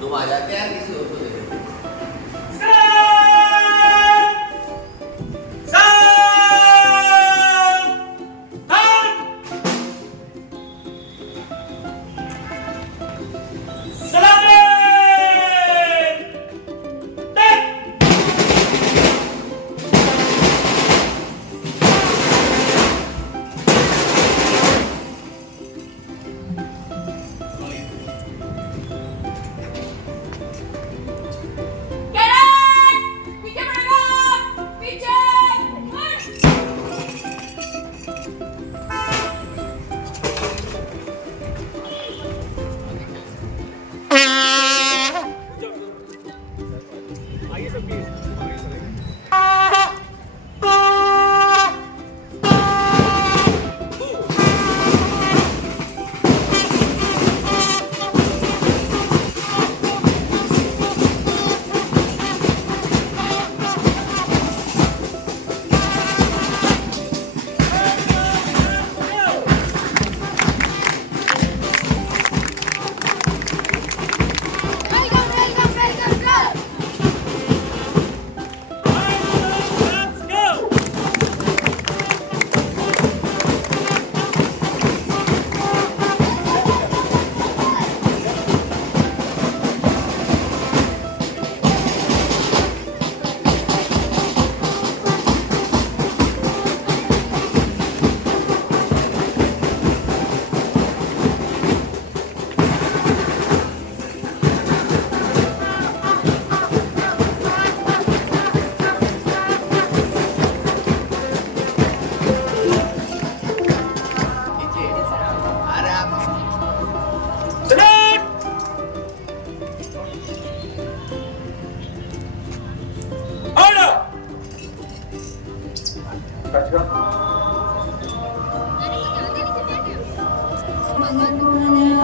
तो माझ्या तयार दिसत होतो ते.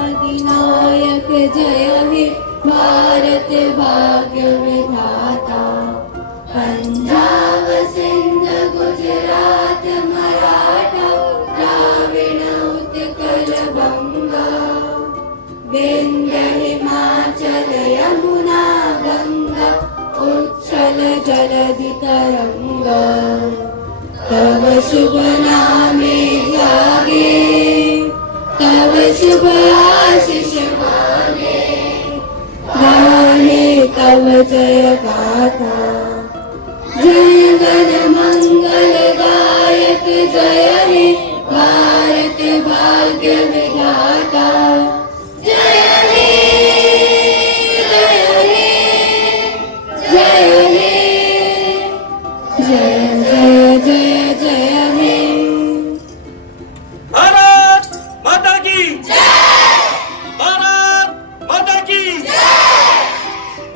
अधिनायक जय हे भारत भाग्य विधाता। पंजाब सिंध गुजरात मराठा द्राविड़ उत्कल बंगा। विंध्य हिमाचल यमुना गंगा उच्छल जलधि तरंगा। तव शुभ नामे जागे तव शुभ आशीष मांगे। गाहे तव जय गाथा जय गण मंगल गायक जय हे भारत भाग्य विधाता। जय हे जय हे जय हे जय जय जय जय हे। भारत माता की जय। भारत माता की जय।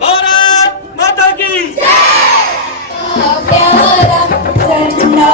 भारत माता की जय। प्यारा झंडा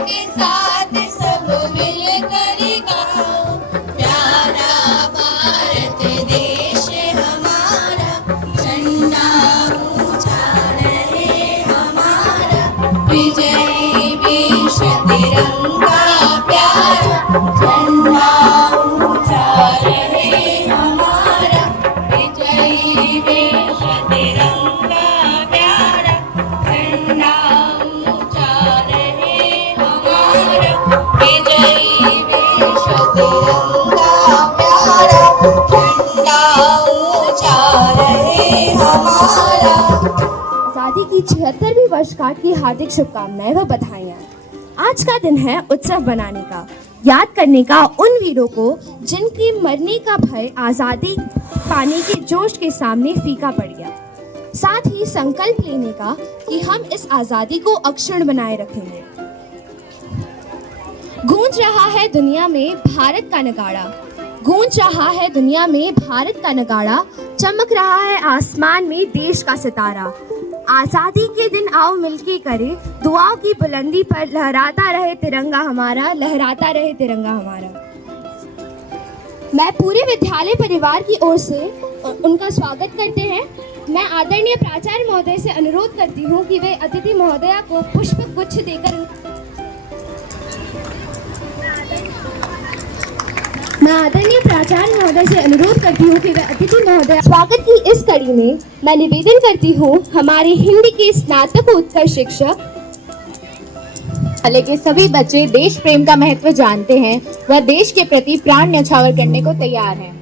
एक साथ सब मिलकर गाओ, प्यारा भारत देश हमारा, झंडा ऊंचा रहे हमारा, विजय विश्व तिरंगा प्यारा, झंडा ऊंचा रहे हमारा, विजय विश्व तिरंगा प्यारा, झंडा ऊंचा रहे हमारा, विजय विश्व तिरंगा प्यारा, झंडा ऊंचा रहे हमारा। आज़ादी की 76वीं वर्षगांठ की हार्दिक शुभकामनाएं व बधाइयाँ। आज का दिन है उत्सव मनाने का, याद करने का उन वीरों को जिनकी मरने का भय आज़ादी पाने के जोश के सामने फीका पड़ गया। साथ ही संकल्प लेने का कि हम इस आज़ादी को अक्षुण्ण बनाए रखेंगे। गूंज रहा है दुनिया में भारत का नगाड़ा, गूंज रहा है दुनिया में भारत का नगाड़ा, चमक रहा है आसमान में देश का सितारा। आज़ादी के दिन आओ मिलके करें दुआओं की बुलंदी पर, लहराता रहे तिरंगा हमारा, लहराता रहे तिरंगा हमारा। मैं पूरे विद्यालय परिवार की ओर से उनका स्वागत करते हैं। मैं आदरणीय प्राचार्य महोदय से अनुरोध करती हूँ कि वे अतिथि महोदया को पुष्प गुच्छ देकर स्वागत की इस कड़ी में मैं निवेदन करती हूँ हमारे हिंदी के स्नातकोत्तर शिक्षक। विद्यालय के सभी बच्चे देश प्रेम का महत्व जानते हैं व देश के प्रति प्राण न्यौछावर करने को तैयार हैं।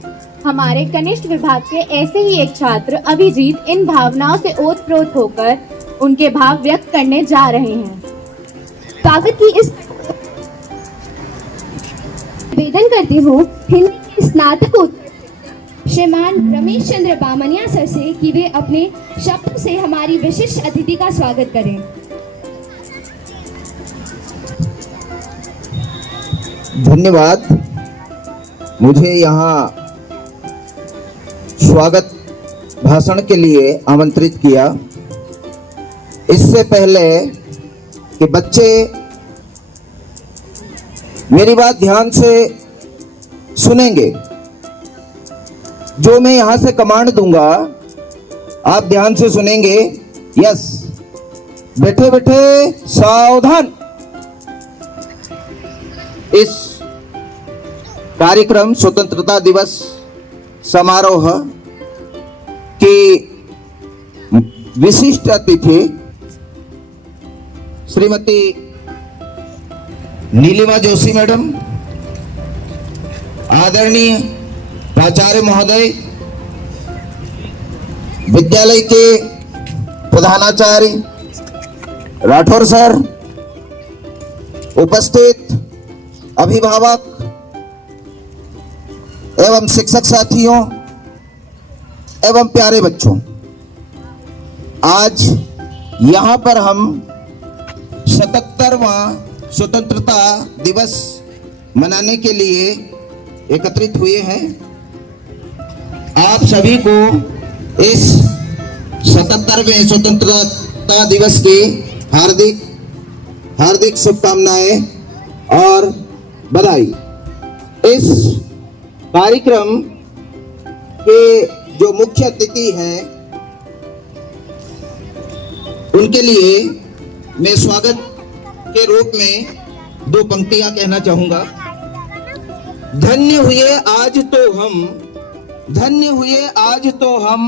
हमारे कनिष्ठ विभाग के ऐसे ही एक छात्र अभिजीत इन भावनाओं से ओतप्रोत होकर उनके भाव व्यक्त करने जा रहे हैं। स्वागत की इस निवेदन करती हूँ हिंदी के स्नातकोत्तर श्रीमान रमेश चंद्र बामनिया सर से कि वे अपने शब्दों से हमारी विशिष्ट अतिथि का स्वागत करें। धन्यवाद। मुझे यहाँ स्वागत भाषण के लिए आमंत्रित किया। इससे पहले कि बच्चे मेरी बात ध्यान से सुनेंगे, जो मैं यहां से कमांड दूंगा आप ध्यान से सुनेंगे। यस, बैठे बैठे सावधान। इस कार्यक्रम स्वतंत्रता दिवस समारोह की विशिष्ट अतिथि श्रीमती नीलिमा जोशी मैडम, आदरणीय प्राचार्य महोदय, विद्यालय के प्रधानाचार्य राठौर सर, उपस्थित अभिभावक एवं शिक्षक साथियों एवं प्यारे बच्चों, आज यहाँ पर हम 77वां स्वतंत्रता दिवस मनाने के लिए एकत्रित हुए हैं। आप सभी को इस 77वें स्वतंत्रता दिवस की हार्दिक शुभकामनाएं और बधाई। इस कार्यक्रम के जो मुख्य अतिथि हैं उनके लिए मैं स्वागत के रूप में दो पंक्तियां कहना चाहूंगा। धन्य हुए आज तो हम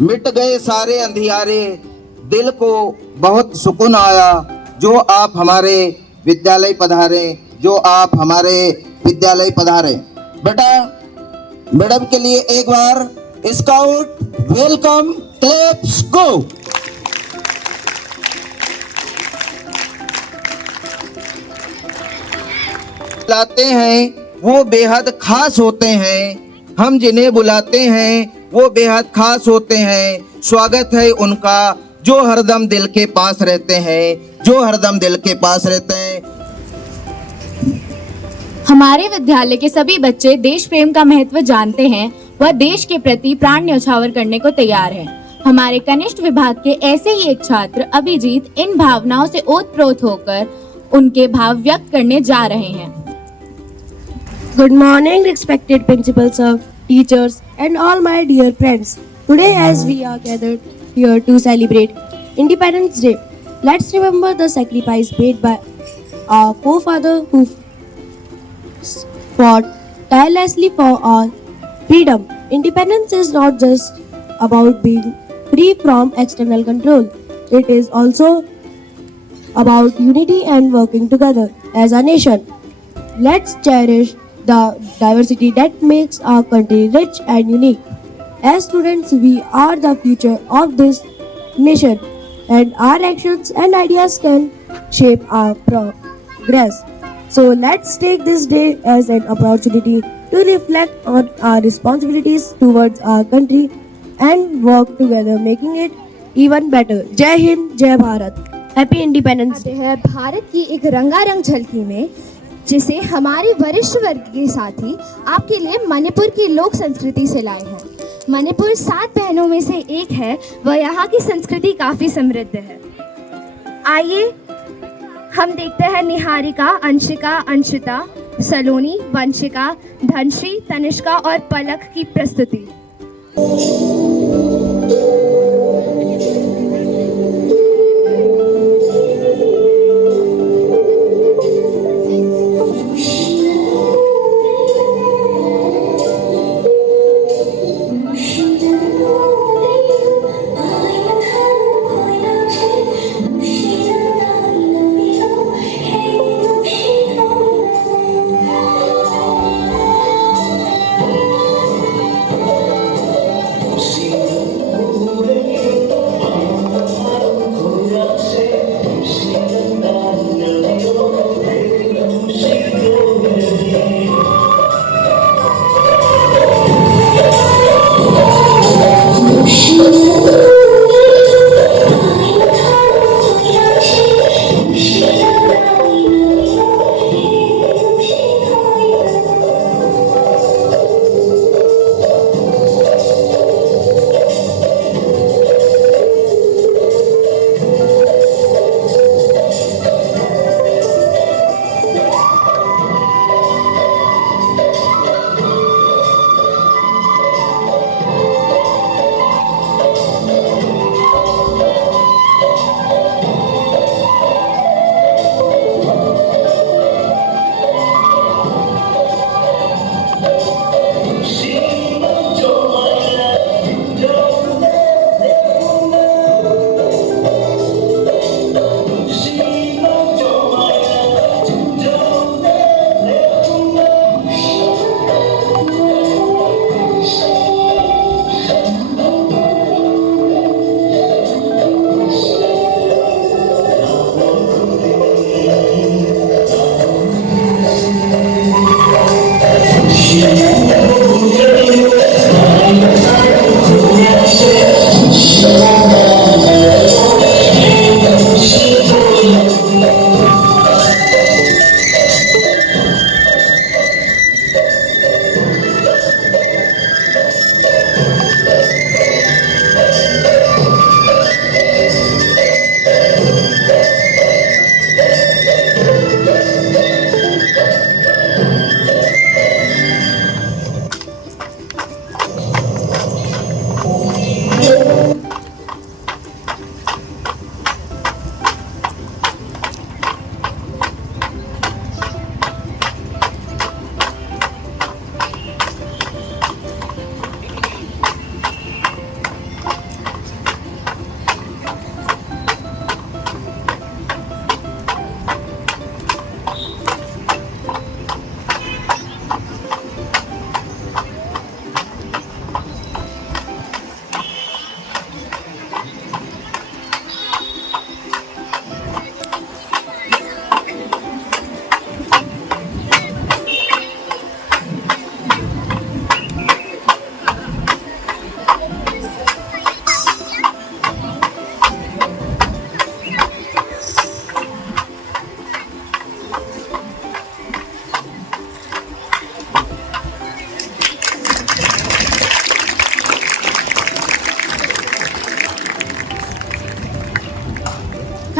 मिट गए सारे अंधियारे, दिल को बहुत सुकून आया जो आप हमारे विद्यालय पधारे। बेटा मैडम के लिए एक बार स्काउट वेलकम क्लैप्स गो। बुलाते हैं वो बेहद खास होते हैं, हम जिन्हें बुलाते हैं वो बेहद खास होते हैं। स्वागत है उनका जो हरदम दिल के पास रहते हैं, हमारे विद्यालय के सभी बच्चे देश प्रेम का महत्व जानते हैं व देश के प्रति प्राण न्यौछावर करने को तैयार हैं। हमारे कनिष्ठ विभाग के ऐसे ही एक छात्र अभिजीत इन भावनाओं से ओतप्रोत होकर उनके भाव व्यक्त करने जा रहे हैं। Good morning, respected principal sir, teachers, and all my dear friends. Today, as we are gathered here to celebrate Independence Day, let's remember the sacrifice made by our forefathers who fought tirelessly for our freedom. Independence is not just about being free from external control, it is also about unity and working together as a nation. Let's cherish the diversity that makes our country rich and unique. As students, we are the future of this nation, and our actions and ideas can shape our progress. So let's take this day as an opportunity to reflect on our responsibilities towards our country and work together, making it even better. Jai Hind, Jai Bharat. Happy Independence Day. आते हैं भारत की एक रंगारंग झलकी में, जिसे हमारे वरिष्ठ वर्ग के साथी आपके लिए मणिपुर की लोक संस्कृति से लाए हैं। मणिपुर 7 बहनों में से एक है, वह यहाँ की संस्कृति काफी समृद्ध है। आइए हम देखते हैं निहारिका, अंशिका, अंशिता, सलोनी, वंशिका, धनश्री, तनिष्का और पलक की प्रस्तुति।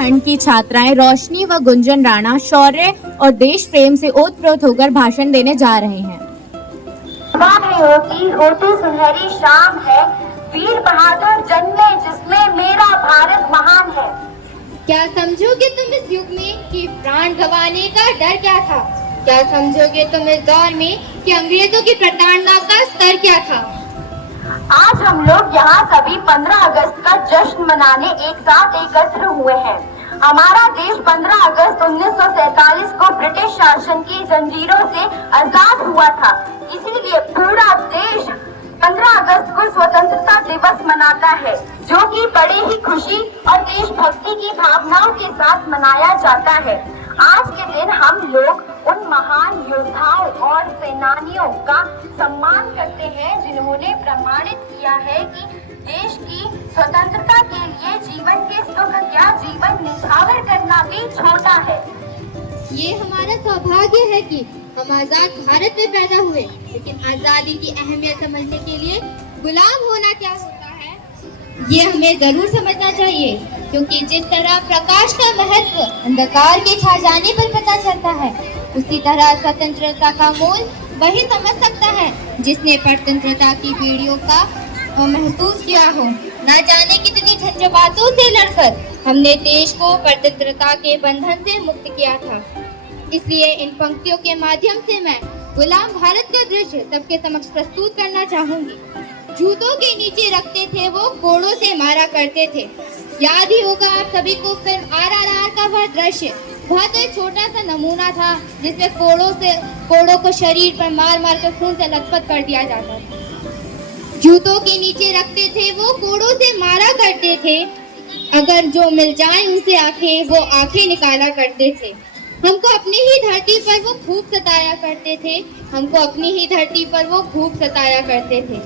खंड की छात्राएं रोशनी व गुंजन राणा शौर्य और देश प्रेम से ओतप्रोत होकर भाषण देने जा रहे हैं। होती सुनहरी शाम है, वीर बहादुर जन्मे जिसमें मेरा भारत महान है। क्या समझोगे तुम इस युग में कि प्राण गंवाने का डर क्या था? क्या समझोगे तुम इस दौर में कि अंग्रेजों की प्रताड़ना का स्तर क्या था? आज हम लोग यहाँ सभी 15 अगस्त का जश्न मनाने एक साथ एकत्र हुए हैं। हमारा देश 15 अगस्त 1947 को ब्रिटिश शासन की जंजीरों से आजाद हुआ था। इसीलिए पूरा देश 15 अगस्त को स्वतंत्रता दिवस मनाता है, जो कि बड़ी ही खुशी और देशभक्ति की भावनाओं के साथ मनाया जाता है। आज के दिन हम लोग उन महान योद्धाओं और सेनानियों का सम्मान करते हैं जिन्होंने प्रमाणित किया है कि देश की स्वतंत्रता के लिए जीवन के सुख क्या जीवन निछावर करना भी छोटा है। ये हमारा सौभाग्य है कि हम आजाद भारत में पैदा हुए, लेकिन आजादी की अहमियत समझने के लिए गुलाम होना क्या होता है, ये हमें जरूर समझना चाहिए। क्योंकि जिस तरह प्रकाश का महत्व अंधकार के छा जाने पर पता चलता है, उसी तरह स्वतंत्रता का मोल वही समझ सकता है जिसने स्वतंत्रता की पीढ़ियों का महसूस किया हो। न जाने कितनी झंझावातों से लड़कर हमने देश को स्वतंत्रता के बंधन से मुक्त किया था। इसलिए इन पंक्तियों के माध्यम से मैं गुलाम भारत का दृश्य सबके समक्ष प्रस्तुत करना चाहूंगी। जूतों के नीचे रखते थे वो, कोड़ों से मारा करते थे। याद ही होगा आप सभी को फिल्म RRR का वह दृश्य। वह तो एक छोटा सा नमूना था जिसमें कोड़ों को शरीर पर मार मार कर खून से लथपथ कर दिया जाता था। जूतों के नीचे रखते थे वो, कोड़ों से मारा करते थे। अगर जो मिल जाए उनसे आंखें, वो आंखें निकाला करते थे। हमको अपनी ही धरती पर वो खूब सताया करते थे। हमको अपनी ही धरती पर वो खूब सताया करते थे।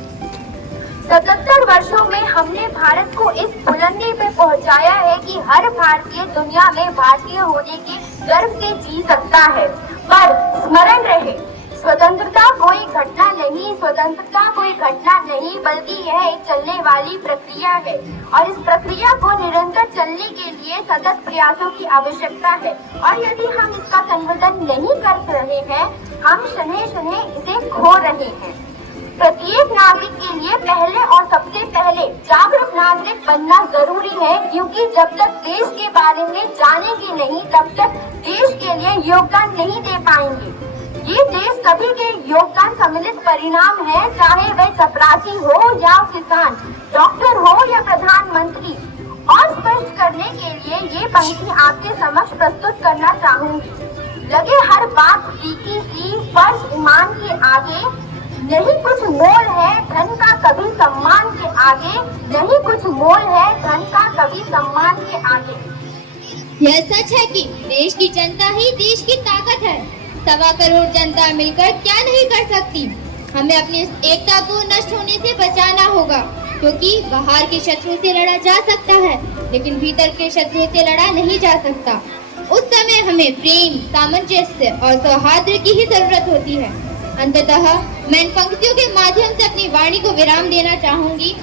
77 वर्षों में हमने भारत को इस बुलंदी पे पहुंचाया है कि हर भारतीय दुनिया में भारतीय होने के गर्व से जी सकता है। पर स्मरण रहे, स्वतंत्रता कोई घटना नहीं, स्वतंत्रता कोई घटना नहीं, बल्कि यह एक चलने वाली प्रक्रिया है और इस प्रक्रिया को निरंतर चलने के लिए सतत प्रयासों की आवश्यकता है। और यदि हम इसका संवर्धन नहीं कर रहे हैं, हम शनैः शनैः इसे खो रहे हैं। प्रत्येक नागरिक के लिए पहले और सबसे पहले जागरूक नागरिक बनना जरूरी है, क्योंकि जब तक देश के बारे में जानेंगे नहीं, तब तक देश के लिए योगदान नहीं दे पाएंगे। ये देश सभी के योगदान सम्मिलित परिणाम है, चाहे वह चपरासी हो या किसान, डॉक्टर हो या प्रधानमंत्री। और स्पष्ट करने के लिए ये पंक्ति आपके समक्ष प्रस्तुत करना चाहूंगी। लगे हर बात फीकी सी, फर्ज ईमान के आगे, नहीं कुछ मोल है धन का कभी सम्मान के आगे, नहीं कुछ मोल है धन का कभी सम्मान के आगे। यह सच है कि देश की जनता ही देश की ताकत है। 1.25 करोड़ जनता मिलकर क्या नहीं कर सकती। हमें अपनी एकता को नष्ट होने से बचाना होगा, क्योंकि बाहर के शत्रु से लड़ा जा सकता है, लेकिन भीतर के शत्रु से लड़ा नहीं जा सकता। उस समय हमें प्रेम, सामंजस्य और सौहार्द की ही जरूरत होती है। अंततः मैं इन पंक्तियों के माध्यम से अपनी वाणी को विराम देना चाहूंगी।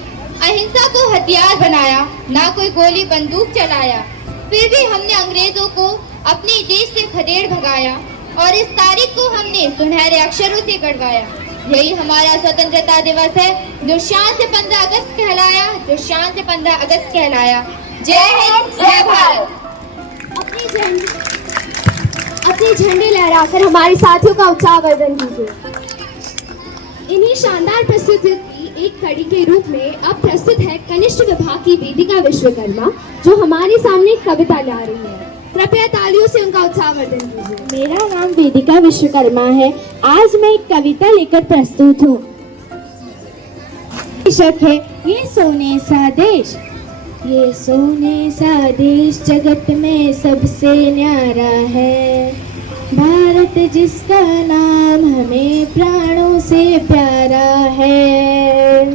अहिंसा को हथियार बनाया, ना कोई गोली बंदूक चलाया, फिर भी हमने अंग्रेजों को अपने देश से खदेड़ भगाया और इस तारीख को हमने सुनहरे अक्षरों से गढ़वाया। यही हमारा स्वतंत्रता दिवस है, जो शान से 15 अगस्त कहलाया, जो शान से 15 अगस्त कहलाया। जय हिंद, जय भारत। अपने झंडे लहराकर हमारे साथियों का उत्साहवर्धन कीजिए। इन्हीं शानदार प्रस्तुति की एक कड़ी के रूप में अब प्रस्तुत है कनिष्ठ विभाग की वेदिका विश्वकर्मा, जो हमारे सामने एक कविता ला रही है। कृपया तालियों से उनका उत्साहवर्धन कीजिए। मेरा नाम वेदिका विश्वकर्मा है। आज मैं एक कविता लेकर प्रस्तुत हूँ। शीर्षक है ये सोने सा देश। ये सोने सा देश जगत में सबसे न्यारा है, भारत जिसका नाम हमें प्राणों से प्यारा है।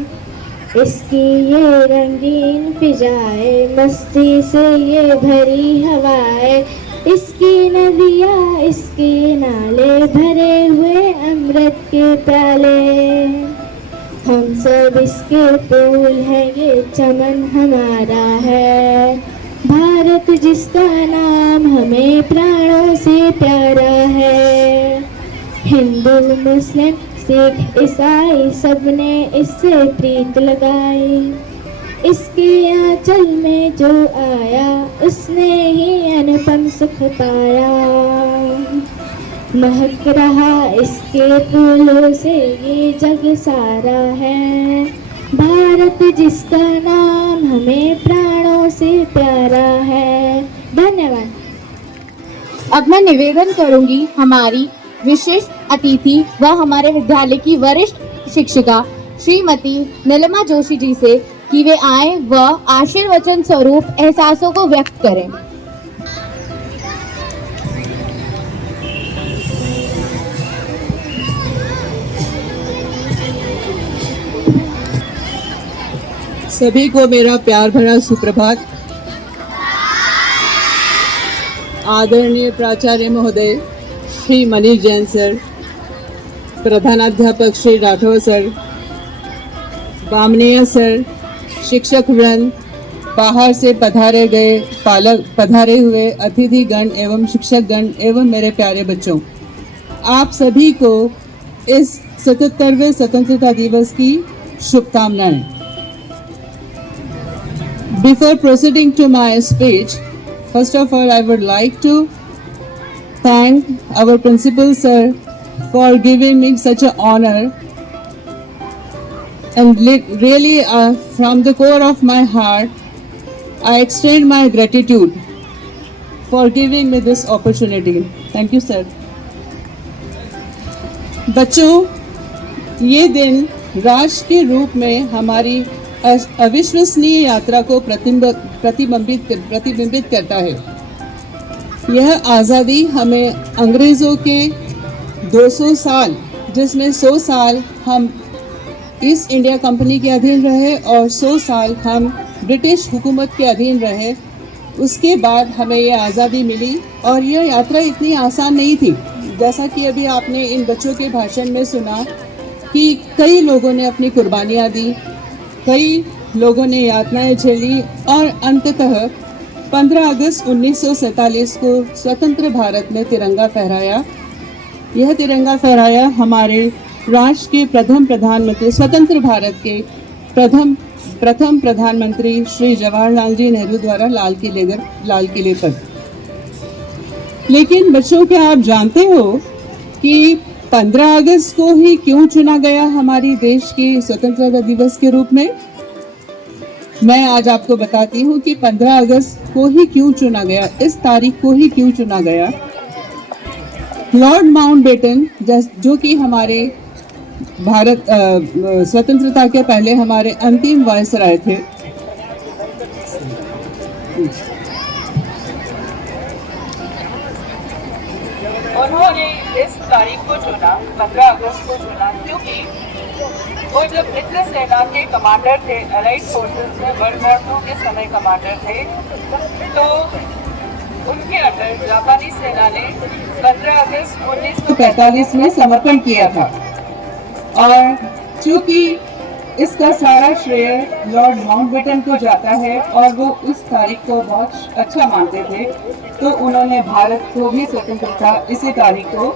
इसकी ये रंगीन फिजाएं, मस्ती से ये भरी हवाएं, इसकी नदियाँ, इसके नाले भरे हुए अमृत के प्याले। हम सब इसके फूल हैं, ये चमन हमारा है। भारत जिसका नाम हमें प्राणों से प्यारा है, हिंदू मुस्लिम सिख ईसाई सबने इससे प्रीत लगाई। इसके आंचल में जो आया उसने ही अनुपम सुख पाया। महक रहा इसके फूलों से ये जग सारा है, भारत जिसका नाम हमें प्राणों से प्यारा है। धन्यवाद। अब मैं निवेदन करूंगी हमारी विशिष्ट अतिथि व हमारे विद्यालय की वरिष्ठ शिक्षिका श्रीमती नीलिमा जोशी जी से कि वे आए व आशीर्वचन स्वरूप एहसासों को व्यक्त करें। सभी को मेरा प्यार भरा सुप्रभात। आदरणीय प्राचार्य महोदय श्री मनीष जैन सर, प्रधानाध्यापक श्री राठौर सर, बामनिया सर, शिक्षक वृंद, बाहर से पधारे हुए अतिथिगण एवं शिक्षकगण एवं मेरे प्यारे बच्चों, आप सभी को इस 77वें स्वतंत्रता दिवस की शुभकामनाएं। Before proceeding to my speech, first of all, I would like to thank our principal sir for giving me such an honor, and really from the core of my heart, I extend my gratitude for giving me this opportunity. Thank you, sir. बच्चों, ये दिन राष्ट्र के रूप में हमारी अविश्वसनीय यात्रा को प्रतिबिंबित करता है। यह आज़ादी हमें अंग्रेज़ों के 200 साल, जिसमें 100 साल हम ईस्ट इंडिया कंपनी के अधीन रहे और 100 साल हम ब्रिटिश हुकूमत के अधीन रहे, उसके बाद हमें यह आज़ादी मिली। और यह यात्रा इतनी आसान नहीं थी, जैसा कि अभी आपने इन बच्चों के भाषण में सुना कि कई लोगों ने अपनी कुर्बानियाँ दी, कई लोगों ने यातनाएं झेली और अंततः 15 अगस्त 1947 को स्वतंत्र भारत में तिरंगा फहराया। यह तिरंगा फहराया हमारे राष्ट्र के प्रथम प्रधानमंत्री, स्वतंत्र भारत के प्रथम प्रधानमंत्री श्री जवाहरलाल जी नेहरू द्वारा लाल किले पर। लेकिन बच्चों, क्या आप जानते हो कि 15 अगस्त को ही क्यों चुना गया हमारी देश के स्वतंत्रता दिवस के रूप में? मैं आज आपको बताती हूँ कि 15 अगस्त को ही क्यों चुना गया, इस तारीख को ही क्यों चुना गया। लॉर्ड माउंटबेटन, जो कि हमारे भारत स्वतंत्रता के पहले हमारे अंतिम वायसराय थे, उन्होंने इस तारीख को चुना, 15 अगस्त को चुना, क्योंकि वो जब मित्र सेना के कमांडर थे, अलाइड फोर्सेस में वर्ल्ड वॉर 2 के समय कमांडर थे, तो उनके अंडर जापानी सेना ने 15 अगस्त 1945 में समर्पण किया था। और चूंकि इसका सारा श्रेय लॉर्ड माउंटबेटन को जाता है और वो उस तारीख को बहुत अच्छा मानते थे, तो उन्होंने भारत को भी स्वतंत्रता इसी तारीख को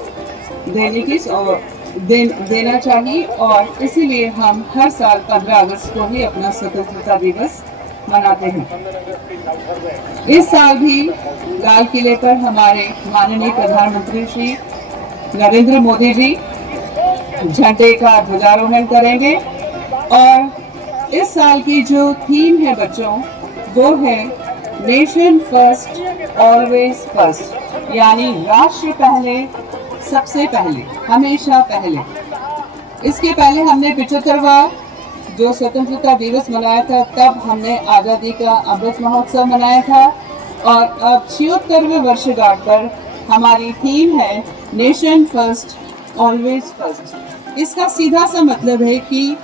देना चाहिए। और इसीलिए हम हर साल 15 अगस्त को ही अपना स्वतंत्रता दिवस मनाते हैं। इस साल भी लाल किले पर हमारे माननीय प्रधानमंत्री श्री नरेंद्र मोदी जी झंडे का ध्वजारोहण करेंगे। और इस साल की जो थीम है बच्चों, वो है नेशन फर्स्ट ऑलवेज फर्स्ट, यानी राष्ट्र पहले, सबसे पहले, हमेशा पहले। इसके पहले हमने 75वां जो स्वतंत्रता दिवस मनाया था, तब हमने आज़ादी का अमृत महोत्सव मनाया था। और अब 76वें वर्षगांठ पर हमारी थीम है नेशन फर्स्ट ऑलवेज फर्स्ट। इसका सीधा सा मतलब है कि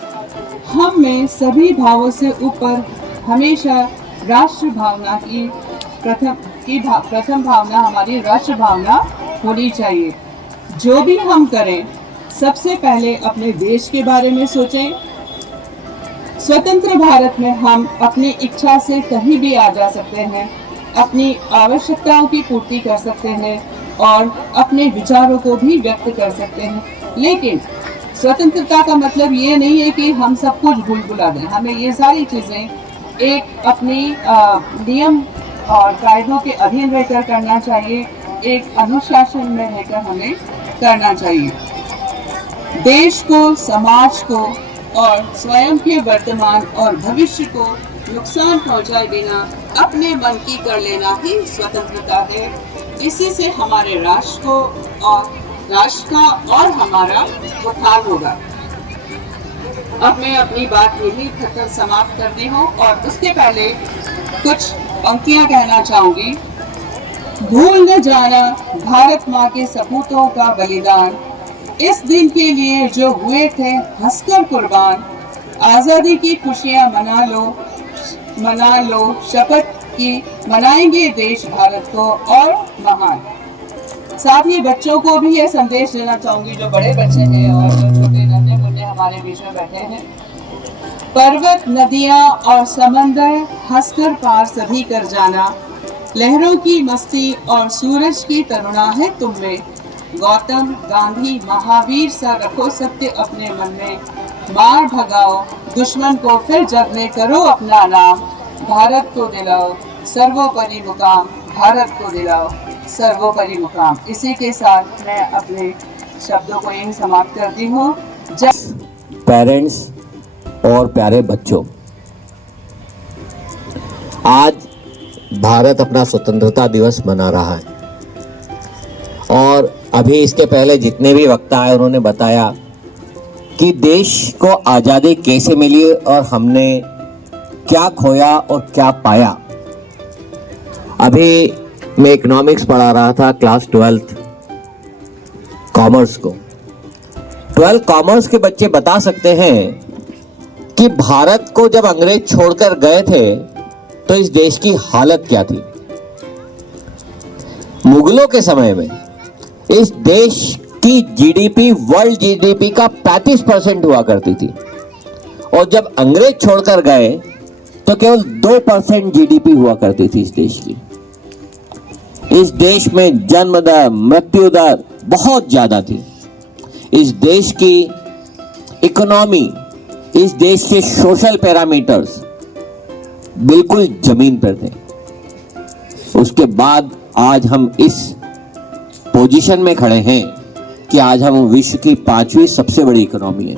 हम में सभी भावों से ऊपर हमेशा राष्ट्र भावना की प्रथम भावना हमारी राष्ट्र भावना होनी चाहिए। जो भी हम करें, सबसे पहले अपने देश के बारे में सोचें। स्वतंत्र भारत में हम अपनी इच्छा से कहीं भी आ जा सकते हैं, अपनी आवश्यकताओं की पूर्ति कर सकते हैं और अपने विचारों को भी व्यक्त कर सकते हैं। लेकिन स्वतंत्रता का मतलब ये नहीं है कि हम सब कुछ भूल भुला दें। हमें ये सारी चीज़ें एक अपनी नियम और कायदों के अधीन रहकर करना चाहिए, एक अनुशासन में रहकर हमें करना चाहिए। देश को, समाज को और स्वयं के वर्तमान और भविष्य को नुकसान पहुंचाए बिना अपने मन की कर लेना ही स्वतंत्रता है। इसी से हमारे राष्ट्र का और हमारा उत्थान होगा। अब मैं अपनी बात यही खतर समाप्त करती हूँ और उसके पहले कुछ पंक्तियाँ कहना चाहूँगी। भूल न जाना भारत माँ के सपूतों का बलिदान, इस दिन के लिए जो हुए थे हंसकर कुर्बान। आज़ादी की खुशियाँ मना लो शपथ की, मनाएंगे देश भारत को और महान। साथ ही बच्चों को भी ये संदेश देना चाहूंगी, जो बड़े बच्चे हैं और जो छोटे नन्हे मुन्ने हमारे बीच में बैठे हैं। पर्वत, नदियाँ और समंदर हंसकर पार सभी कर जाना, लहरों की मस्ती और सूरज की तरुणा है तुम में। गौतम, गांधी, महावीर सा रखो सत्य अपने मन में, मार भगाओ दुश्मन को फिर जग में करो अपना नाम। भारत को दिलाओ सर्वोपरि मुकाम, भारत को दिलाओ सर्वोपरि मुकाम। इसी के साथ मैं अपने शब्दों को यही समाप्त करती हूँ। पेरेंट्स और प्यारे बच्चों, आज भारत अपना स्वतंत्रता दिवस मना रहा है और अभी इसके पहले जितने भी वक्ता आए उन्होंने बताया कि देश को आज़ादी कैसे मिली और हमने क्या खोया और क्या पाया। अभी मैं इकोनॉमिक्स पढ़ा रहा था क्लास 12th कॉमर्स को। 12th कॉमर्स के बच्चे बता सकते हैं कि भारत को जब अंग्रेज छोड़कर गए थे तो इस देश की हालत क्या थी। मुगलों के समय में इस देश की जीडीपी वर्ल्ड जीडीपी का 35% हुआ करती थी और जब अंग्रेज छोड़कर गए तो केवल 2% जीडीपी हुआ करती थी इस देश की। इस देश में जन्म दर, मृत्यु दर बहुत ज्यादा थी। इस देश की इकोनॉमी, इस देश के सोशल पैरामीटर्स बिल्कुल जमीन पर थे। उसके बाद आज हम इस पोजीशन में खड़े हैं कि आज हम विश्व की 5वीं सबसे बड़ी इकोनॉमी है।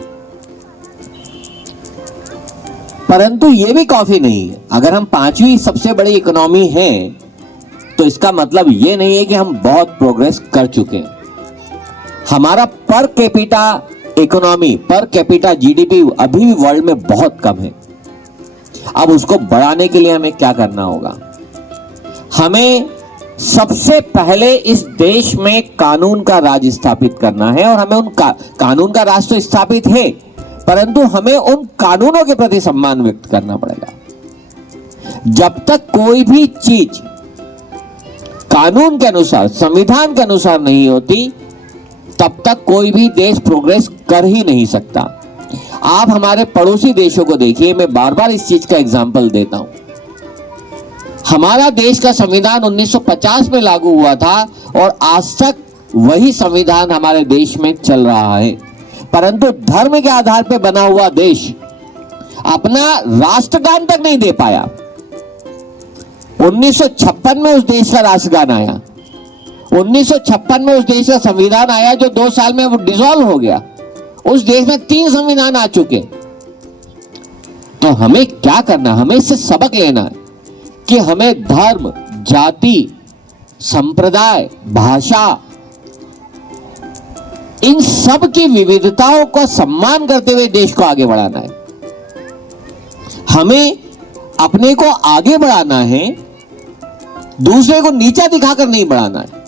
परंतु यह भी काफी नहीं है। अगर हम 5वीं सबसे बड़ी इकोनॉमी हैं तो इसका मतलब यह नहीं है कि हम बहुत प्रोग्रेस कर चुके हैं। हमारा per capita economy, per capita GDP अभी भी वर्ल्ड में बहुत कम है। अब उसको बढ़ाने के लिए हमें क्या करना होगा? हमें सबसे पहले इस देश में कानून का राज स्थापित करना है और हमें कानून का राज तो स्थापित है, परंतु हमें उन कानूनों के प्रति सम्मान व्यक्त करना पड़ेगा। जब तक कोई भी चीज कानून के अनुसार, संविधान के अनुसार नहीं होती, तब तक कोई भी देश प्रोग्रेस कर ही नहीं सकता। आप हमारे पड़ोसी देशों को देखिए, मैं बार बार इस चीज का एग्जाम्पल देता हूं। हमारा देश का संविधान 1950 में लागू हुआ था और आज तक वही संविधान हमारे देश में चल रहा है, परंतु धर्म के आधार पर बना हुआ देश अपना राष्ट्रगान तक नहीं दे पाया। 1956 में उस देश का राष्ट्रगान आया, 1956 में उस देश का संविधान आया जो 2 साल में वो डिसॉल्व हो गया। उस देश में 3 संविधान आ चुके। तो हमें क्या करना? हमें इससे सबक लेना है कि हमें धर्म, जाति, संप्रदाय, भाषा, इन सब की विविधताओं का सम्मान करते हुए देश को आगे बढ़ाना है। हमें अपने को आगे बढ़ाना है, दूसरे को नीचा दिखाकर नहीं बढ़ाना है।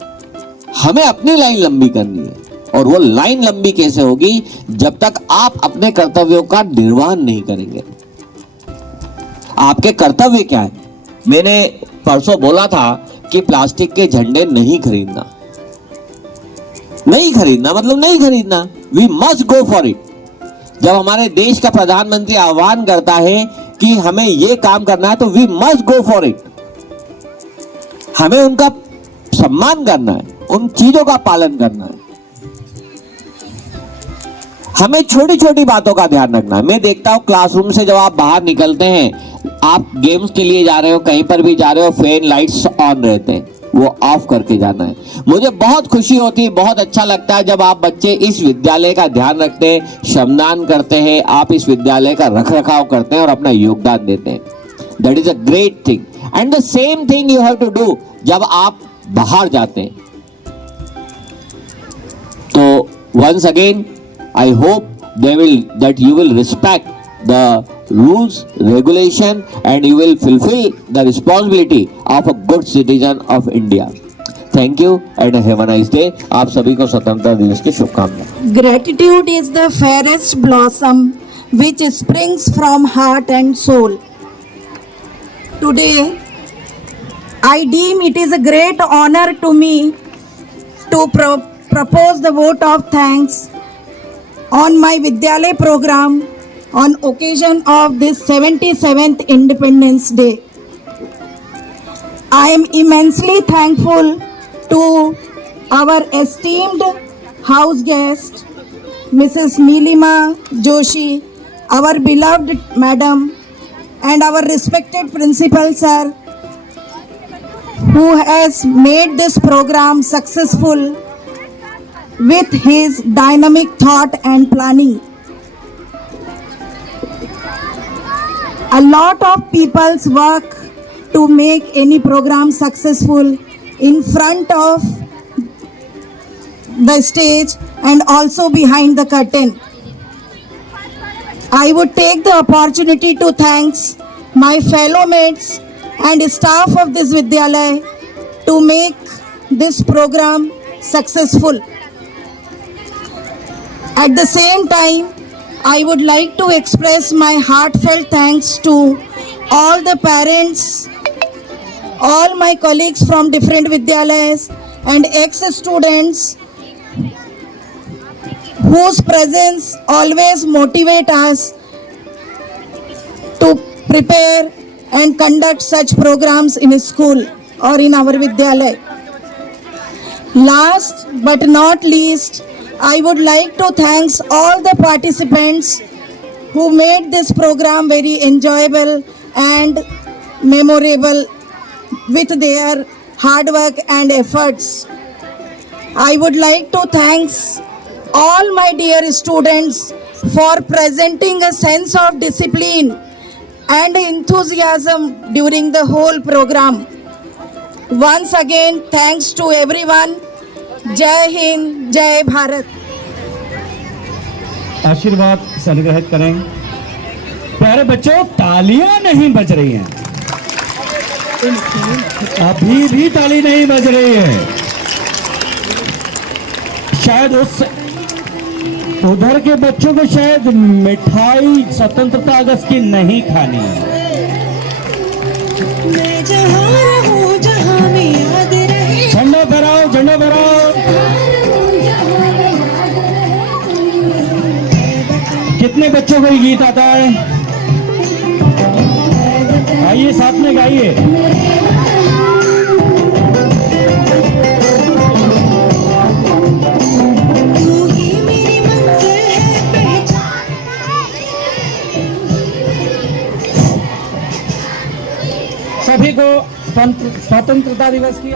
हमें अपनी लाइन लंबी करनी है और वो लाइन लंबी कैसे होगी? जब तक आप अपने कर्तव्यों का निर्वहन नहीं करेंगे। आपके कर्तव्य क्या है? मैंने परसों बोला था कि प्लास्टिक के झंडे नहीं खरीदना। नहीं खरीदना मतलब नहीं खरीदना। We must go for it. जब हमारे देश का प्रधानमंत्री आह्वान करता है कि हमें यह काम करना है तो we must go for it. हमें उनका सम्मान करना है, उन चीजों का पालन करना है। हमें छोटी छोटी बातों का ध्यान रखना है। मैं देखता हूं क्लासरूम से जब आप बाहर निकलते हैं, आप गेम्स के लिए जा रहे हो, कहीं पर भी जा रहे हो, फैन लाइट्स ऑन रहते हैं, वो ऑफ करके जाना है। मुझे बहुत खुशी होती है, बहुत अच्छा लगता है जब आप बच्चे इस विद्यालय का ध्यान रखते हैं, श्रमदान करते हैं, आप इस विद्यालय का रखरखाव करते हैं और अपना योगदान देते हैं। That is a great thing and the same thing you have to do जब आप बाहर जाते हैं। तो once again I hope that you will respect the rules, regulation, and you will fulfill the responsibility of a good citizen of India. Thank you and have a nice day. आप सभी को स्वतंत्रता दिवस की शुभकामनाएं। Gratitude is the fairest blossom which springs from heart and soul. Today, I deem it is a great honor to me to propose the vote of thanks on my Vidyalaya program on occasion of this 77th Independence Day. I am immensely thankful to our esteemed house guest, Mrs. Nilima Joshi, our beloved madam, and our respected principal sir, who has made this program successful with his dynamic thought and planning. A lot of people's work to make any program successful in front of the stage and also behind the curtain. I would take the opportunity to thank my fellow mates and staff of this Vidyalaya to make this program successful. At the same time, I would like to express my heartfelt thanks to all the parents, all my colleagues from different Vidyalayas and ex-students whose presence always motivate us to prepare and conduct such programs in school or in our Vidyalaya. Last but not least, I would like to thank all the participants who made this program very enjoyable and memorable with their hard work and efforts. I would like to thank all my dear students for presenting a sense of discipline and enthusiasm during the whole program. Once again, thanks to everyone. जय हिंद, जय भारत। आशीर्वाद संग्रहित करें। प्यारे बच्चों, तालियां नहीं बज रही हैं, अभी भी ताली नहीं बज रही है। शायद उस उधर के बच्चों को शायद मिठाई स्वतंत्रता दिवस की नहीं खानी है। झंडा फहराओ, झंडा फहराओ। कितने बच्चों को ये गीत आता है? आइए साथ में गाइए। सभी को स्वतंत्रता दिवस की